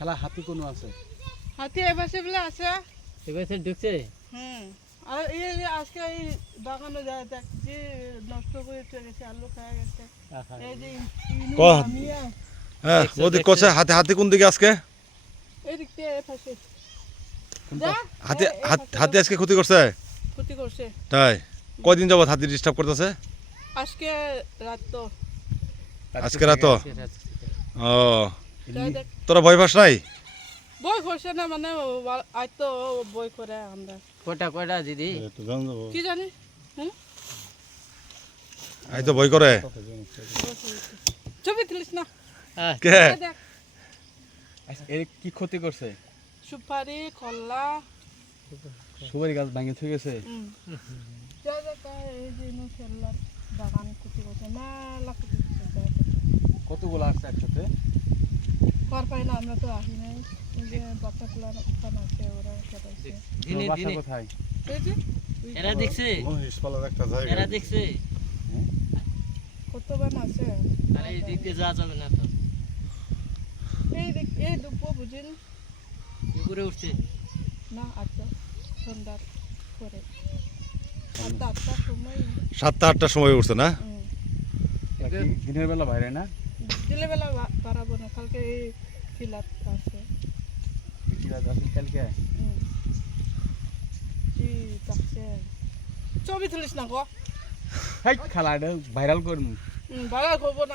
খেলা হাতি কোনো আছে? হাতি এবারে বলে আছে। এবারে ঢুকছে। আর এই যে আজকে এই বাগানে যায় দেখছি নষ্ট করে চলে গেছে, আলু খায় গেছে। এই যে মিয়া হ্যাঁ ওদিক কোসে হাতি কোন দিকে আজকে? এই দিকতে পাশে হাতি আজকে ক্ষতি করছে? ক্ষতি করছে। তাই কয়দিন যাবত হাতি ডিস্টার্ব করতেছে? আজকে রাত তো আজকে রাত ও যাই দেখ তোরা ভয় পাস নাই? বই করছে না মানে আজ তো বই করে আমরা কয়টা দিদি? কি জানি আই তো ভয় করে। ছবি তুলিস না কে দেখ এর কি ক্ষতি করছে? সুপারি কলা সুপারি গাছ ভাঙে থুই গেছে। যা দেখ এই যে খেলার বাগান ক্ষতি করছে, মেলা ক্ষতি করছে। কতগুলো আসছে একসাথে? পার পাই না, আমরা তো আসি নাই। এই যে বাচ্চাগুলো ওখানে আছে, ওরা খেলাইছে। দিনে বাসা দিনে কোথায়? এই যে এরা দেখছে, একটা এরা দেখছে। কত বান আছে। আরে এই দিক দিয়ে যাওয়া যাবে না তো। এই দুপো বুঝিন উপরে উঠছে। না আচ্ছা সন্ধ্যার পরে 7-8টার সময় 7-8টার সময় উঠছে না? দিনের বেলা বাইরে না? দিলে বেলা বাড়াবো না, কালকে এই কিলাত আছে। কালকে কি দেখছে, ছবি তুলিস না গো। খেলাটা ভাইরাল করবো। ভাড়া করবো না।